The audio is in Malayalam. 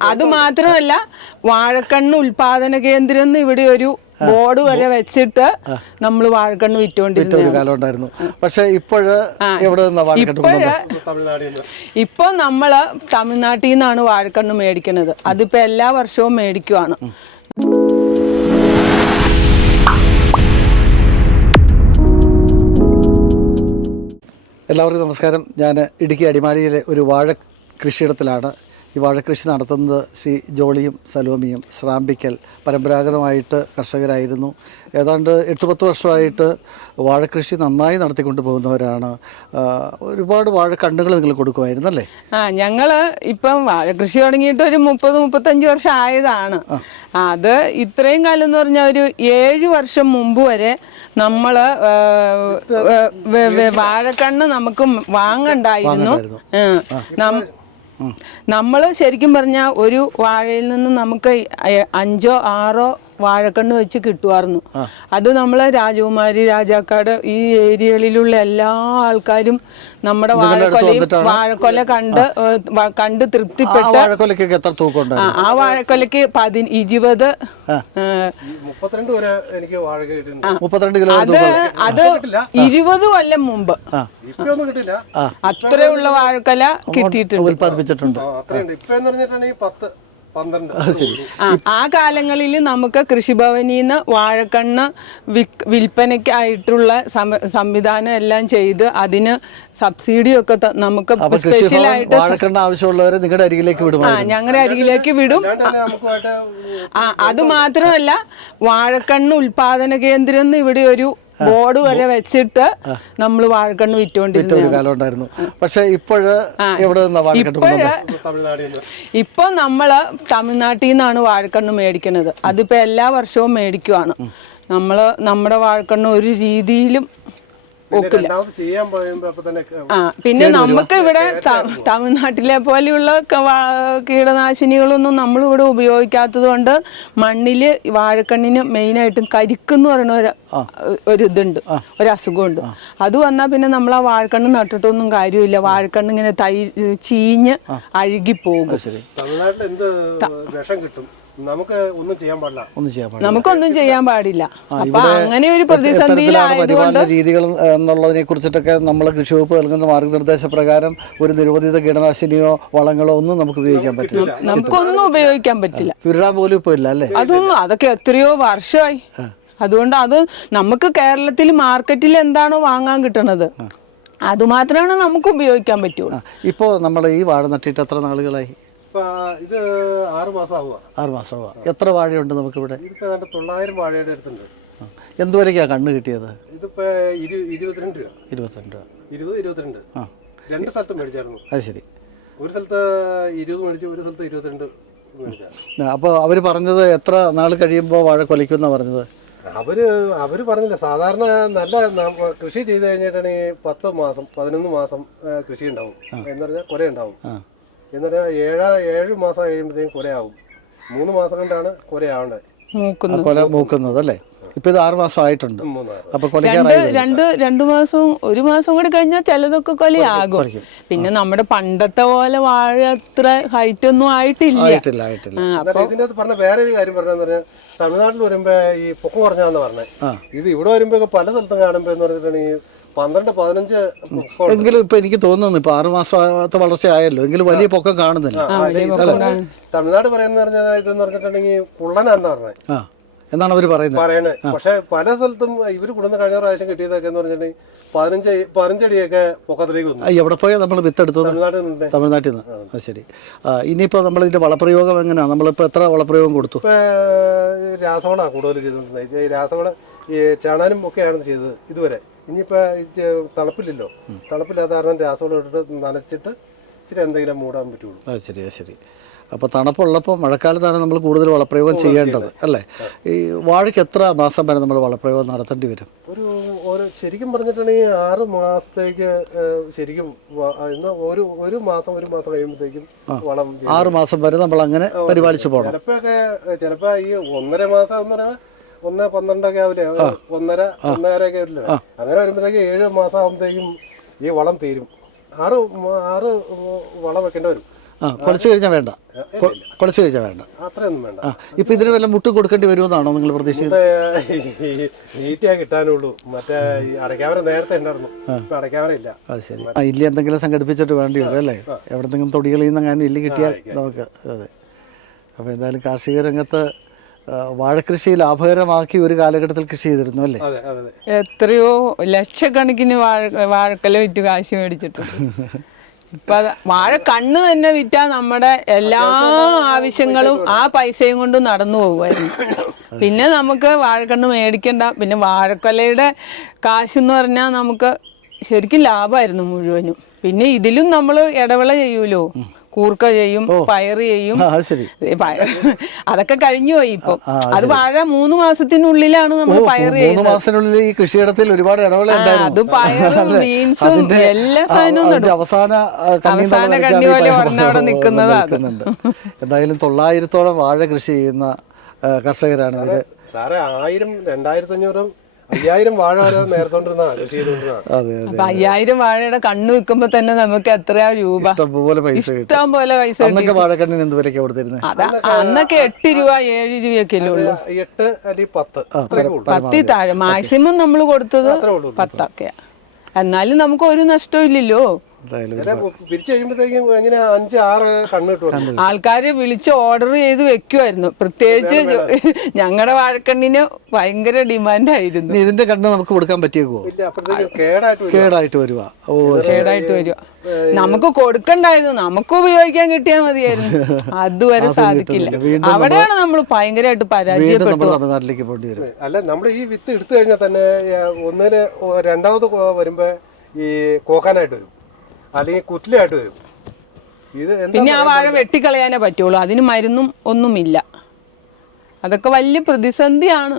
അത് മാത്രമല്ല വാഴക്കണ്ണ് ഉൽപാദന കേന്ദ്രം എന്ന് ഇവിടെ ഒരു ബോർഡ് വരെ വെച്ചിട്ട് നമ്മൾ വാഴക്കണ്ണ് വിറ്റുകൊണ്ടിരുന്നു ഒരു കാലം പക്ഷെ ഇപ്പോഴ് ഇപ്പൊ നമ്മൾ തമിഴ്നാട്ടിൽ നിന്നാണ് വാഴക്കണ്ണ് മേടിക്കുന്നത് അതിപ്പോ എല്ലാ വർഷവും മേടിക്കുവാണ്. എല്ലാവർക്കും നമസ്കാരം. ഞാൻ ഇടുക്കി അടിമാലിയിലെ ഒരു വാഴ കൃഷിയിടത്തിലാണ് ഈ വാഴക്കൃഷി നടത്തുന്നത് ശ്രീ ജോളിയും സലോമിയും ശ്രാമ്പിക്കൽ പരമ്പരാഗതമായിട്ട് കർഷകരായിരുന്നു. ഏതാണ്ട് എട്ട് പത്ത് വർഷമായിട്ട് വാഴക്കൃഷി നന്നായി നടത്തിക്കൊണ്ട് പോകുന്നവരാണ്. ഒരുപാട് വാഴക്കണ്ണുകൾ നിങ്ങൾ കൊടുക്കുമായിരുന്നു അല്ലേ ആ ഞങ്ങൾ ഇപ്പം വാഴക്കൃഷി കൃഷി തുടങ്ങിയിട്ട് ഒരു മുപ്പത് മുപ്പത്തഞ്ച് വർഷം ആയതാണ്. അത് ഇത്രയും കാലം എന്ന് പറഞ്ഞാൽ ഒരു ഏഴ് വർഷം മുമ്പ് വരെ നമ്മൾ വാഴക്കണ്ണ് നമുക്ക് വാങ്ങണ്ടായിരുന്നു. ആ. നം- നമ്മൾ ശരിക്കും പറഞ്ഞാൽ ഒരു വാഴയിൽ നിന്ന് നമുക്ക് അഞ്ചോ ആറോ വാഴക്കണ്ണ് വെച്ച് കിട്ടുമായിരുന്നു അത് നമ്മളെ രാജകുമാരി രാജാക്കാട് ഈ ഏരിയകളിലുള്ള എല്ലാ ആൾക്കാരും നമ്മുടെ വാഴക്കൊലയും വാഴക്കൊല കണ്ട് കണ്ട് ആ തൃപ്തിപ്പെട്ട് എത്ര തൂക്കം ആ, വാഴക്കൊലക്ക് ആ വാഴക്കൊലയ്ക്ക് പതി ഇരുപത് അത് അത് ഇരുപത് കൊല്ലം മുമ്പ്. ഇപ്പൊ ഒന്നും കിട്ടില്ല. അത്രയുള്ള വാഴക്കൊല കിട്ടിയിട്ടുണ്ട്. ഉൽപ്പാദിപ്പിച്ചിട്ടുണ്ട്. ഇപ്പൊ ആ, ആ കാലങ്ങളിൽ നമുക്ക് കൃഷിഭവനിൽ നിന്ന് വാഴക്കണ്ണ് വിക് വിൽപ്പനയ്ക്കായിട്ടുള്ള സംവിധാനം എല്ലാം ചെയ്ത് അതിന് സബ്സിഡിയൊക്കെ ഒക്കെ നമുക്ക് സ്പെഷ്യലായിട്ട് വാഴക്കണ്ണ ആവശ്യമുള്ളവരെ നിങ്ങളുടെ അരികിലേക്ക് ആ വിടുമായിരുന്നു ഞങ്ങളുടെ അരികിലേക്ക് വിടും. ആ അത് മാത്രമല്ല വാഴക്കണ്ണ് ഉൽപാദന കേന്ദ്രം എന്ന് ഇവിടെ ഒരു ബോർഡ് വരെ വെച്ചിട്ട് നമ്മൾ വാഴക്കണ്ണ് വിറ്റുകൊണ്ടിരുന്നു ഒരു കാലം ഉണ്ടായിരുന്നു പക്ഷെ ഇപ്പോഴ് എവിടെ ഇപ്പൊ നമ്മൾ തമിഴ്നാട്ടിൽ നിന്നാണ് വാഴക്കണ്ണ് മേടിക്കുന്നത് അതിപ്പോ എല്ലാ വർഷവും മേടിക്കുവാണ്. നമ്മൾ നമ്മുടെ വാഴക്കണ്ണ് ഒരു രീതിയിലും ആ പിന്നെ നമുക്ക് ഇവിടെ തമിഴ്നാട്ടിലെ പോലെയുള്ള കീടനാശിനികളൊന്നും നമ്മൾ ഇവിടെ ഉപയോഗിക്കാത്തത് കൊണ്ട് മണ്ണിൽ വാഴക്കണ്ണിന് മെയിനായിട്ടും കരിക്കെന്ന് പറയുന്ന ഒരു ഒരു ഇതുണ്ട്. ഒരു അസുഖമുണ്ട്. അത് വന്നാൽ പിന്നെ നമ്മൾ ആ വാഴക്കണ്ണ് നട്ടിട്ടൊന്നും കാര്യമില്ല. വാഴക്കണ്ണ് ഇങ്ങനെ തൈ ചീഞ്ഞ് അഴുകിപ്പോകും. പോകും തമിഴ്നാട്ടിൽ എന്ത് വിഷം കിട്ടും? നമുക്ക് ഒന്നും ചെയ്യാൻ പാടില്ല. ഒന്നും ചെയ്യാൻ പാടില്ല. നമുക്കൊന്നും ചെയ്യാൻ പാടില്ല. അപ്പൊ അങ്ങനെ ഒരു പരിപാലന രീതികൾ എന്നുള്ളതിനെ കുറിച്ചിട്ടൊക്കെ നമ്മൾ കൃഷി വകുപ്പ് നൽകുന്ന മാർഗനിർദ്ദേശ പ്രകാരം ഒരു നിരോധിത കീടനാശിനിയോ വളങ്ങളോ ഒന്നും നമുക്ക് ഉപയോഗിക്കാൻ പറ്റില്ല. നമുക്കൊന്നും ഉപയോഗിക്കാൻ പറ്റില്ല. ചുരുടാൻ പോലും ഇപ്പൊ ഇല്ല അല്ലേ? അതൊന്നും അതൊക്കെ എത്രയോ വർഷമായി. അതുകൊണ്ട് അത് നമുക്ക് കേരളത്തിൽ മാർക്കറ്റിൽ എന്താണോ വാങ്ങാൻ കിട്ടണത് അതുമാത്രമാണ് നമുക്ക് ഉപയോഗിക്കാൻ പറ്റുള്ളൂ. ഇപ്പോൾ നമ്മൾ ഈ വാഴ നട്ടിട്ട് എത്ര നാളുകളായി? ഇത് ആറ് മാസം ആവുക ആറ് മാസമാവുക എത്ര വാഴയുണ്ട് നമുക്കിവിടെ? ഇവിടെ ഏതാണ്ട് തൊള്ളായിരം വാഴയുടെ അടുത്തുണ്ട്. എന്തുവരെയൊക്കെയാണ് കണ്ണ് കിട്ടിയത്? ഇതിപ്പോ ഇരു ഇരുപത്തിരണ്ട് രൂപ. ഇരുപത്തിരണ്ട് രൂപ. ഇരുപത് ഇരുപത്തിരണ്ട്. ആ. രണ്ട് സ്ഥലത്ത് മേടിച്ചായിരുന്നു. അത് ശരി. ഒരു സ്ഥലത്ത് ഇരുപത് മേടിച്ചു ഒരു സ്ഥലത്ത് ഇരുപത്തിരണ്ട് അപ്പോൾ അവർ പറഞ്ഞത് എത്ര നാൾ കഴിയുമ്പോൾ വാഴ കൊലയ്ക്കുമെന്നാണ് പറഞ്ഞത്? അവർ അവർ പറഞ്ഞില്ല. സാധാരണ നല്ല കൃഷി ചെയ്ത് കഴിഞ്ഞിട്ടാണെങ്കിൽ പത്ത് മാസം പതിനൊന്ന് മാസം കൃഷി ഉണ്ടാവും എന്ന് പറഞ്ഞാൽ കൊല ഉണ്ടാവും ആ എന്ന് പറഞ്ഞാൽ ഏഴാ ഏഴ് മാസം കഴിയുമ്പോഴത്തേക്കും കുരയാവും മൂന്ന് മാസം കൊണ്ടാണ് മൂക്കുന്നു. കൊല മൂക്കുന്നത് അല്ലേ? ഇപ്പൊ ഇത് ആറ് മാസം ആയിട്ടുണ്ട്. അപ്പോൾ രണ്ട് രണ്ടു മാസവും ഒരു മാസം കൂടി കഴിഞ്ഞാൽ ചിലതൊക്കെ കൊലയാകും. പിന്നെ നമ്മുടെ പണ്ടത്തെ പോലെ വാഴ അത്ര ഹൈറ്റ് ഒന്നും ആയിട്ടില്ല. അകത്ത് പറഞ്ഞ വേറൊരു കാര്യം പറഞ്ഞെന്ന് പറഞ്ഞാൽ തമിഴ്നാട്ടിൽ വരുമ്പോ ഈ പൊക്കം കുറഞ്ഞാന്ന് പറഞ്ഞത്. ഇത് ഇവിടെ വരുമ്പോ പല സ്ഥലത്തും കാണുമ്പോ എന്ന് പറഞ്ഞിട്ടുണ്ടെങ്കിൽ പന്ത്രണ്ട് പതിനഞ്ച്. എങ്കിലും ഇപ്പൊ എനിക്ക് തോന്നുന്നു ഇപ്പൊ ആറ് മാസത്തെ വളർച്ച ആയല്ലോ എങ്കിലും വലിയ പൊക്കം കാണുന്നില്ല. തമിഴ്നാട് പറയുന്ന പറഞ്ഞാൽ ഇതെന്ന് പറഞ്ഞിട്ടുണ്ടെങ്കിൽ പുള്ളനാന്ന് പറഞ്ഞത്. ആ എന്നാണ് അവർ പറയുന്നത്. പറയണേ. പക്ഷെ പല സ്ഥലത്തും ഇവർ കൊടുന്ന കഴിഞ്ഞ പ്രാവശ്യം കിട്ടിയതൊക്കെ എന്ന് പറഞ്ഞിട്ടുണ്ടെങ്കിൽ പതിനഞ്ച് പതിനഞ്ചടിയൊക്കെ പൊക്കത്തിലേക്ക് വന്നു. എവിടെ പോയാൽ നമ്മൾ വിത്തെടുത്തത്? തമിഴ്നാട്ടിൽ നിന്ന്. തമിഴ്നാട്ടിൽ നിന്ന്. അത് ശരി. ഇനിയിപ്പോ ഇനിയിപ്പോൾ നമ്മൾ ഇതിന്റെ വളപ്രയോഗം എങ്ങനെയാണ് നമ്മളിപ്പോൾ എത്ര വളപ്രയോഗം കൊടുത്തു? രാസവളാ രാസവളമാണ് കൂടുതൽ ചെയ്തുകൊണ്ടിരുന്നത്. ഈ രാസവള ഈ ചാണാനും ഒക്കെയാണ് ചെയ്തത് ഇതുവരെ. ഇനിയിപ്പോ ഈ ചെ- തണുപ്പില്ലല്ലോ തണുപ്പില്ലാത്ത കാരണം രാസവളം ഇട്ടിട്ട് നനച്ചിട്ട് ഇച്ചിരി എന്തെങ്കിലും മൂടാൻ പറ്റുള്ളൂ. അത് ശരി ശരി. അപ്പോൾ തണുപ്പുള്ളപ്പോൾ മഴക്കാലത്താണ് നമ്മൾ കൂടുതൽ വളപ്രയോഗം ചെയ്യേണ്ടത് അല്ലേ? ഈ വാഴയ്ക്ക് എത്ര മാസം വരെ നമ്മൾ വളപ്രയോഗം നടത്തേണ്ടി വരും? ഒരു ഒരു ശരിക്കും പറഞ്ഞിട്ടുണ്ടെങ്കിൽ ആറ് മാസത്തേക്ക് ശരിക്കും ഇന്ന് ഒരു ഒരു മാസം ഒരു മാസം കഴിയുമ്പോഴത്തേക്കും വളം ആറ് മാസം വരെ നമ്മൾ അങ്ങനെ പരിപാലിച്ചു പോകണം. ചിലപ്പോൾ ചിലപ്പോ ഈ ഒന്നര മാസം എന്ന് ഒന്നര ഒന്ന് പന്ത്രണ്ടൊക്കെ ആവില്ലേ? ഒന്നര ഒന്നരയൊക്കെ ആവില്ലേ? അങ്ങനെ വരുമ്പോഴത്തേക്ക് ഏഴ് മാസം ആകുമ്പോഴത്തേക്കും ഈ വളം തീരും. ആറ് ആറ് വളം വെക്കേണ്ടി വരും. ആ കുളച്ച് കഴിഞ്ഞാൽ വേണ്ട. കുളച്ച് കഴിഞ്ഞാൽ വേണ്ട. അത്രയൊന്നും വേണ്ട. ഇപ്പം ഇതിന് വല്ല മുട്ട് കൊടുക്കേണ്ടി വരുമെന്നാണോ നിങ്ങൾ പ്രതീക്ഷിക്കുന്നത് നീറ്റാ കിട്ടാനുള്ളൂ. മറ്റേ അടയ്ക്കാവര നേരത്തെ ഉണ്ടായിരുന്നു. അടയ്ക്കാവര ഇല്ല. അത് ശരി. ആ ഇല്ല എന്തെങ്കിലും സംഘടിപ്പിച്ചിട്ട് വേണ്ടി വരും അല്ലേ? എവിടെന്നെങ്കിലും തൊടികളിൽ നിന്ന് അങ്ങനെ ഇല്ല കിട്ടിയാൽ നമുക്ക് അതെ. അപ്പോൾ എന്തായാലും കാർഷിക രംഗത്ത് വാഴക്കൃഷി ലാഭകരമാക്കി ഒരു കാലഘട്ടത്തിൽ കൃഷി ചെയ്തിരുന്നു അല്ലേ? അതെ അതെ അതെ. എത്രയോ ലക്ഷക്കണക്കിന് വാഴ വാഴക്കല വിറ്റ് കാശ് മേടിച്ചിട്ടുണ്ട് ഇപ്പൊ വാഴ കണ്ണ് തന്നെ വിറ്റാ നമ്മുടെ എല്ലാ ആവശ്യങ്ങളും ആ പൈസയും കൊണ്ട് നടന്നു പോകുമായിരുന്നു. പിന്നെ നമുക്ക് വാഴക്കണ്ണ് മേടിക്കണ്ട. പിന്നെ വാഴക്കലയുടെ കാശ് എന്ന് പറഞ്ഞാൽ നമുക്ക് ശരിക്കും ലാഭമായിരുന്നു മുഴുവനും. പിന്നെ ഇതിലും നമ്മൾ ഇടവേള ചെയ്യൂലോ കൂർക്ക ചെയ്യും പയറ് ചെയ്യും. അതൊക്കെ കഴിഞ്ഞു പോയി ഇപ്പൊ. അത് വാഴ മൂന്ന് മാസത്തിനുള്ളിലാണ് നമ്മൾ പയറ് മൂന്ന് ചെയ്യുന്നത്. മാസത്തിനുള്ളിൽ ഈ കൃഷിയിടത്തിൽ ഒരുപാട് ഇടവേള അത് പയറും? ബീൻസും എല്ലാ സാധനവും അവസാന കണ്ണി അവസാന കണ്ണി പോലെ പയർ അവിടെ നിൽക്കുന്നത് എന്തായാലും തൊള്ളായിരത്തോളം വാഴ കൃഷി ചെയ്യുന്ന കർഷകരാണ് ഇവർ. സാറേ ആയിരം രണ്ടായിരത്തി അഞ്ഞൂറും അയ്യായിരം വാഴ വരെ നേരത്തോണ്ടിരുന്ന കൃഷി ചെയ്തോണ്ടിരുന്ന. അതെ അതെ അപ്പൊ അയ്യായിരം വാഴയുടെ കണ്ണു വെക്കുമ്പോ തന്നെ നമുക്ക് എത്രയാ രൂപ. ഇഷ്ടംപോലെ പൈസ ഇഷ്ടം പോലെ പൈസ. അന്നൊക്കെ വാഴക്കണ്ണിന് എന്ത് വിലക്കാണ് കൊടുത്തിരുന്നത് അതാ അന്നൊക്കെ എട്ട് രൂപ ഏഴ് രൂപയൊക്കെ പത്തി ഉള്ളൂ എട്ട് അല്ലെങ്കിൽ പത്ത്. അത്രയൊക്കെ ഉള്ളൂ. പത്തിൽ താഴെ. മാക്സിമം നമ്മൾ കൊടുത്തത് പത്തൊക്കെയാ. എന്നാലും നമുക്ക് ഒരു നഷ്ടവും ഇല്ലല്ലോ. പിരിച്ചു കഴിയുമ്പോഴത്തേക്കും ഇങ്ങനെ അഞ്ച് ആറ് കണ്ണ് കിട്ടും. ആൾക്കാര് വിളിച്ച് ഓർഡർ ചെയ്ത് വെക്കുമായിരുന്നു പ്രത്യേകിച്ച് ഞങ്ങളുടെ വാഴക്കണ്ണിന് ഭയങ്കര ഡിമാൻഡ് ആയിരുന്നു ഇതിന്റെ കണ്ണ് നമുക്ക് കൊടുക്കാൻ അപ്പോഴത്തേക്കും കേടായിട്ട് വരും. കേടായിട്ട് വരുവാ ഓ കേടായിട്ട് വരുവാ നമുക്ക് കൊടുക്കണ്ടായിരുന്നു. നമുക്ക് ഉപയോഗിക്കാൻ കിട്ടിയാൽ മതിയായിരുന്നു. അതുവരെ സാധിക്കില്ല. അവിടെയാണ് നമ്മൾ ഭയങ്കരമായിട്ട് പരാജയപ്പെട്ടത്. പരാജയപ്പെട്ടു അല്ല നമ്മൾ ഈ വിത്ത് എടുത്തു കഴിഞ്ഞാൽ തന്നെ ഒന്നിന് രണ്ടാമത് വരുമ്പോ ഈ കോക്കാനായിട്ട് വരും. അല്ലെങ്കിൽ കുറ്റിലായിട്ട് വരും. ഇത് പിന്നെ ആ വാഴ വെട്ടിക്കളയാനേ പറ്റുള്ളൂ. അതിന് മരുന്നും ഒന്നുമില്ല. അതൊക്കെ വലിയ പ്രതിസന്ധിയാണ്.